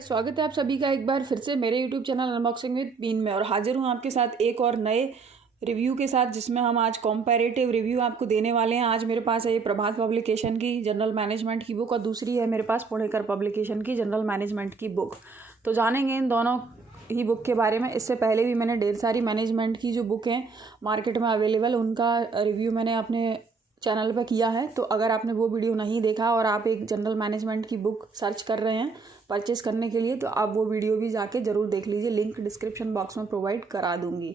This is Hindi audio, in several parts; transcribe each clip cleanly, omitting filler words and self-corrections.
स्वागत है आप सभी का एक बार फिर से मेरे YouTube चैनल अनबॉक्सिंग विद बीन में। और हाजिर हूँ आपके साथ एक और नए रिव्यू के साथ, जिसमें हम आज कॉम्पैरेटिव रिव्यू आपको देने वाले हैं। आज मेरे पास है ये प्रभात पब्लिकेशन की जनरल मैनेजमेंट की बुक और दूसरी है मेरे पास पुणेकर पब्लिकेशन की जनरल मैनेजमेंट की बुक। तो जानेंगे इन दोनों ही बुक के बारे में। इससे पहले भी मैंने ढेर सारी मैनेजमेंट की जो बुक हैं मार्केट में अवेलेबल, उनका रिव्यू मैंने अपने चैनल पर किया है। तो अगर आपने वो वीडियो नहीं देखा और आप एक जनरल मैनेजमेंट की बुक सर्च कर रहे हैं परचेस करने के लिए, तो आप वो वीडियो भी जाके ज़रूर देख लीजिए। लिंक डिस्क्रिप्शन बॉक्स में प्रोवाइड करा दूंगी।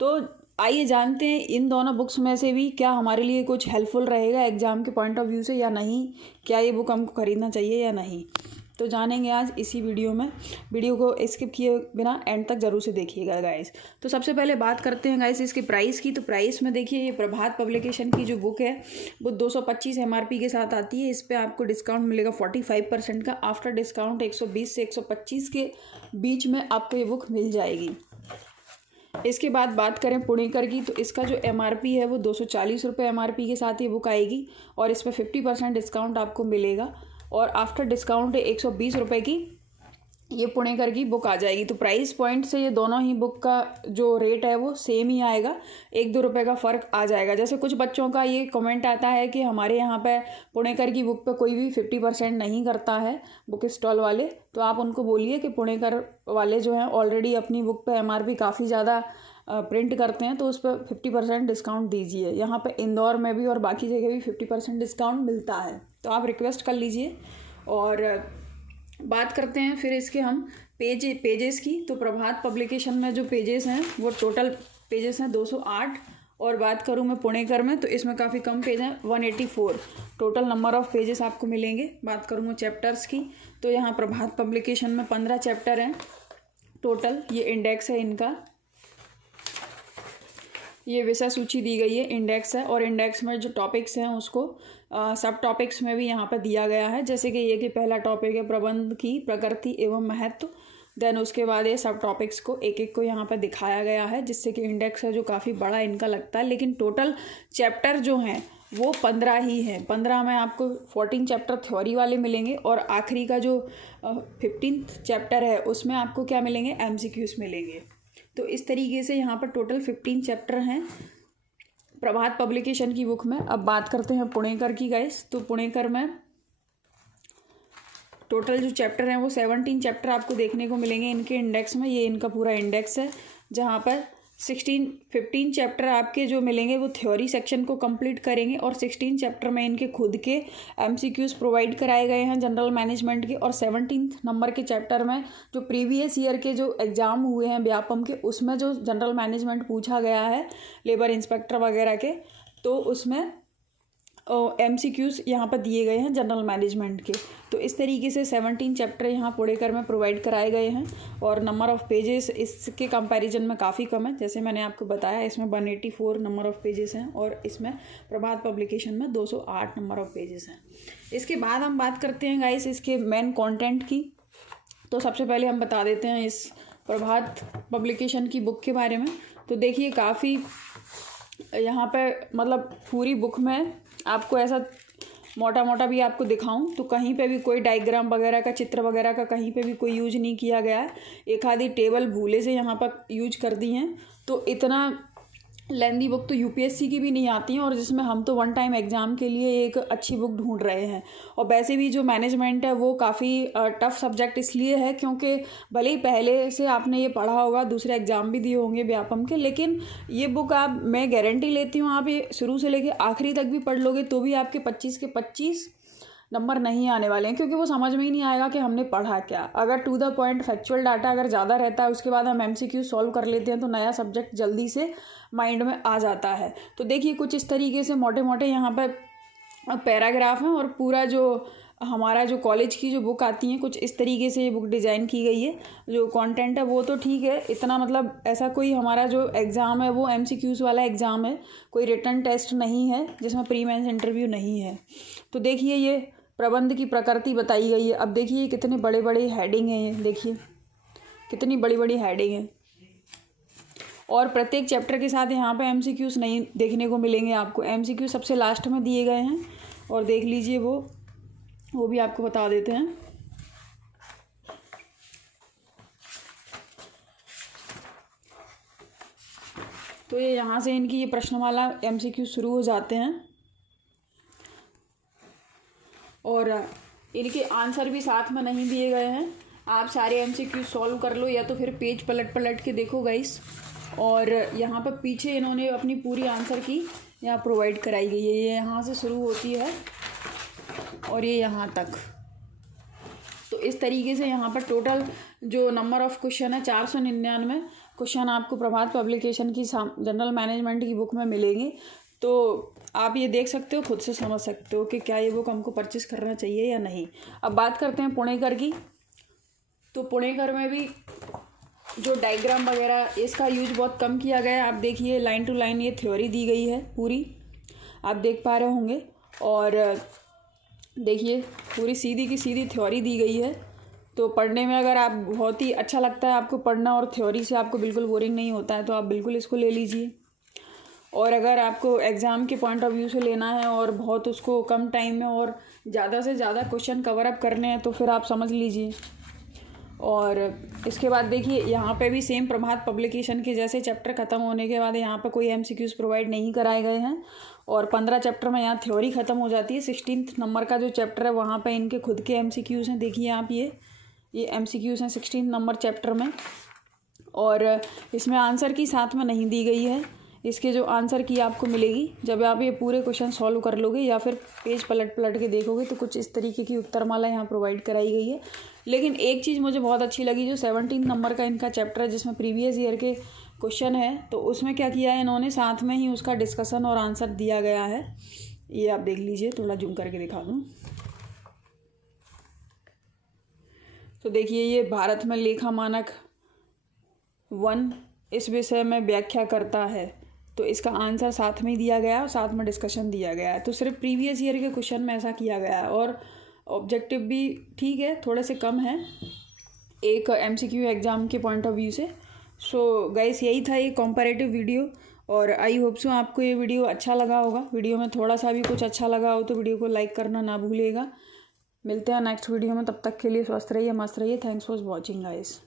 तो आइए जानते हैं इन दोनों बुक्स में से भी क्या हमारे लिए कुछ हेल्पफुल रहेगा एग्ज़ाम के पॉइंट ऑफ व्यू से या नहीं, क्या ये बुक हमको ख़रीदना चाहिए या नहीं। तो जानेंगे आज इसी वीडियो में। वीडियो को स्किप किए बिना एंड तक ज़रूर से देखिएगा गाइस। तो सबसे पहले बात करते हैं गाइस इसके प्राइस की। तो प्राइस में देखिए, ये प्रभात पब्लिकेशन की जो बुक है वो 225 MRP के साथ आती है। इस पर आपको डिस्काउंट मिलेगा 45% का। आफ्टर डिस्काउंट 120 से 125 के बीच में आपको ये बुक मिल जाएगी। इसके बाद बात करें पुणेकर की, तो इसका जो MRP है वो 240 रुपये MRP के साथ ये बुक आएगी और इस पर 50% डिस्काउंट आपको मिलेगा और आफ्टर डिस्काउंट 120 रुपये की ये पुणेकर की बुक आ जाएगी। तो प्राइस पॉइंट से ये दोनों ही बुक का जो रेट है वो सेम ही आएगा, 1-2 रुपये का फ़र्क आ जाएगा। जैसे कुछ बच्चों का ये कमेंट आता है कि हमारे यहाँ पे पुणेकर की बुक पे कोई भी 50% नहीं करता है बुक स्टॉल वाले, तो आप उनको बोलिए कि पुणेकर वाले जो हैं ऑलरेडी अपनी बुक पे MRP काफ़ी ज़्यादा प्रिंट करते हैं, तो उस पर 50% डिस्काउंट दीजिए। यहाँ पे इंदौर में भी और बाकी जगह भी 50% डिस्काउंट मिलता है, तो आप रिक्वेस्ट कर लीजिए। और बात करते हैं फिर इसके हम पेजेस की। तो प्रभात पब्लिकेशन में जो पेजेस हैं वो टोटल पेजेस हैं 208, और बात करूं मैं पुणेकर में तो इसमें काफ़ी कम पेज हैं, 184 टोटल नंबर ऑफ़ पेजेस आपको मिलेंगे। बात करूं मैं चैप्टर्स की, तो यहाँ प्रभात पब्लिकेशन में 15 चैप्टर हैं टोटल। ये इंडेक्स है इनका, ये विषय सूची दी गई है, इंडेक्स है। और इंडेक्स में जो टॉपिक्स हैं उसको सब टॉपिक्स में भी यहाँ पर दिया गया है। जैसे कि ये कि पहला टॉपिक है प्रबंध की प्रकृति एवं महत्व, देन उसके बाद ये सब टॉपिक्स को एक एक को यहाँ पर दिखाया गया है, जिससे कि इंडेक्स है जो काफ़ी बड़ा इनका लगता है। लेकिन टोटल चैप्टर जो हैं वो 15 ही हैं। 15 में आपको 14 चैप्टर थ्योरी वाले मिलेंगे और आखिरी का जो 15th चैप्टर है उसमें आपको क्या मिलेंगे, MCQs मिलेंगे। तो इस तरीके से यहाँ पर टोटल 15 चैप्टर हैं प्रभात पब्लिकेशन की बुक में। अब बात करते हैं पुणेकर की गाइस। तो पुणेकर में टोटल जो चैप्टर हैं वो 17 चैप्टर आपको देखने को मिलेंगे इनके इंडेक्स में। ये इनका पूरा इंडेक्स है, जहाँ पर 15 चैप्टर आपके जो मिलेंगे वो थ्योरी सेक्शन को कंप्लीट करेंगे और 16 चैप्टर में इनके खुद के MCQs प्रोवाइड कराए गए हैं जनरल मैनेजमेंट के। और 17 नंबर के चैप्टर में जो प्रीवियस ईयर के जो एग्ज़ाम हुए हैं व्यापम के, उसमें जो जनरल मैनेजमेंट पूछा गया है लेबर इंस्पेक्टर वगैरह के, तो उसमें MCQs यहाँ पर दिए गए हैं जनरल मैनेजमेंट के। तो इस तरीके से 17 चैप्टर यहाँ पुणेकर में प्रोवाइड कराए गए हैं और नंबर ऑफ़ पेजेस इसके कंपैरिजन में काफ़ी कम है। जैसे मैंने आपको बताया, इसमें 184 नंबर ऑफ़ पेजेस हैं और इसमें प्रभात पब्लिकेशन में 208 नंबर ऑफ़ पेजेस हैं। इसके बाद हम बात करते हैं गाइस इसके मेन कंटेंट की। तो सबसे पहले हम बता देते हैं इस प्रभात पब्लिकेशन की बुक के बारे में। तो देखिए, काफ़ी यहाँ पे मतलब पूरी बुक में आपको ऐसा मोटा मोटा भी आपको दिखाऊं तो कहीं पे भी कोई डायग्राम वगैरह का, चित्र वगैरह का कहीं पे भी कोई यूज नहीं किया गया है। एक आधी टेबल भूले से यहाँ पर यूज कर दी हैं। तो इतना लेंदी बुक तो UPSC की भी नहीं आती है, और जिसमें हम तो वन टाइम एग्ज़ाम के लिए एक अच्छी बुक ढूंढ रहे हैं। और वैसे भी जो मैनेजमेंट है वो काफ़ी टफ सब्जेक्ट इसलिए है क्योंकि भले ही पहले से आपने ये पढ़ा होगा, दूसरे एग्ज़ाम भी दिए होंगे व्यापम के, लेकिन ये बुक मैं गारंटी लेती हूँ आप ये शुरू से लेकर आखिरी तक भी पढ़ लोगे तो भी आपके 25 के 25 नंबर नहीं आने वाले हैं, क्योंकि वो समझ में ही नहीं आएगा कि हमने पढ़ा क्या। अगर to the point factual data अगर ज़्यादा रहता है, उसके बाद हम MCQ सॉल्व कर लेते हैं, तो नया सब्जेक्ट जल्दी से माइंड में आ जाता है। तो देखिए, कुछ इस तरीके से मोटे मोटे यहाँ पर पैराग्राफ हैं और पूरा जो हमारा जो कॉलेज की जो बुक आती हैं कुछ इस तरीके से ये बुक डिज़ाइन की गई है। जो कंटेंट है वो तो ठीक है, इतना मतलब ऐसा कोई हमारा जो एग्ज़ाम है वो MCQs वाला एग्ज़ाम है, कोई रिटन टेस्ट नहीं है जिसमें प्री मेंस इंटरव्यू नहीं है। तो देखिए, ये प्रबंध की प्रकृति बताई गई है। अब देखिए कितने बड़े बड़े हेडिंग हैं, ये देखिए कितनी बड़ी बड़ी हेडिंग है। और प्रत्येक चैप्टर के साथ यहाँ पे MCQs नहीं देखने को मिलेंगे आपको। MCQ सबसे लास्ट में दिए गए हैं और देख लीजिए वो भी आपको बता देते हैं। तो ये यहाँ से इनकी ये प्रश्नमाला MCQ शुरू हो जाते हैं और इनके आंसर भी साथ में नहीं दिए गए हैं। आप सारे MCQ सॉल्व कर लो या तो फिर पेज पलट पलट के देखो गाइस। और यहाँ पर पीछे इन्होंने अपनी पूरी आंसर की यहाँ प्रोवाइड कराई गई है। ये यहाँ से शुरू होती है और ये यहाँ तक। तो इस तरीके से यहाँ पर टोटल जो नंबर ऑफ़ क्वेश्चन है 499 क्वेश्चन आपको प्रभात पब्लिकेशन की जनरल मैनेजमेंट की बुक में मिलेंगे। तो आप ये देख सकते हो, खुद से समझ सकते हो कि क्या ये बुक हमको परचेस करना चाहिए या नहीं। अब बात करते हैं पुणेकर की। तो पुणेकर में भी जो डायग्राम वगैरह इसका यूज बहुत कम किया गया है। आप देखिए लाइन टू लाइन ये थ्योरी दी गई है पूरी, आप देख पा रहे होंगे। और देखिए पूरी सीधी की सीधी थ्योरी दी गई है। तो पढ़ने में अगर आप बहुत ही अच्छा लगता है आपको पढ़ना और थ्योरी से आपको बिल्कुल बोरिंग नहीं होता है तो आप बिल्कुल इसको ले लीजिए। और अगर आपको एग्ज़ाम के पॉइंट ऑफ व्यू से लेना है और बहुत उसको कम टाइम में और ज़्यादा से ज़्यादा क्वेश्चन कवर अप करने हैं तो फिर आप समझ लीजिए। और इसके बाद देखिए यहाँ पे भी सेम प्रभात पब्लिकेशन के जैसे चैप्टर ख़त्म होने के बाद यहाँ पे कोई MCQs प्रोवाइड नहीं कराए गए हैं। और 15 चैप्टर में यहाँ थ्योरी ख़त्म हो जाती है। 16 नंबर का जो चैप्टर है वहाँ पे इनके खुद के MCQs हैं। देखिए आप ये MCQs हैं 16 नंबर चैप्टर में। और इसमें आंसर की साथ में नहीं दी गई है। इसके जो आंसर की आपको मिलेगी जब आप ये पूरे क्वेश्चन सॉल्व कर लोगे या फिर पेज पलट पलट के देखोगे तो कुछ इस तरीके की उत्तरमाला यहाँ प्रोवाइड कराई गई है। लेकिन एक चीज़ मुझे बहुत अच्छी लगी, जो 17 नंबर का इनका चैप्टर है जिसमें प्रीवियस ईयर के क्वेश्चन है, तो उसमें क्या किया है इन्होंने, साथ में ही उसका डिस्कशन और आंसर दिया गया है। ये आप देख लीजिए, थोड़ा जूम करके दिखा दूँ तो देखिए ये भारत में लेखा मानक 1 इस विषय में व्याख्या करता है। तो इसका आंसर साथ में ही दिया गया है और साथ में डिस्कशन दिया गया है। तो सिर्फ प्रीवियस ईयर के क्वेश्चन में ऐसा किया गया है। और ऑब्जेक्टिव भी ठीक है, थोड़े से कम है एक MCQ एग्ज़ाम के पॉइंट ऑफ व्यू से। सो गाइस यही था ये कॉम्पैरेटिव वीडियो। और आई होप सो आपको ये वीडियो अच्छा लगा होगा। वीडियो में थोड़ा सा भी कुछ अच्छा लगा हो तो वीडियो को लाइक करना ना भूलिएगा। मिलते हैं नेक्स्ट वीडियो में, तब तक के लिए स्वस्थ रहिए, मस्त रहिए। Thanks for watching guys.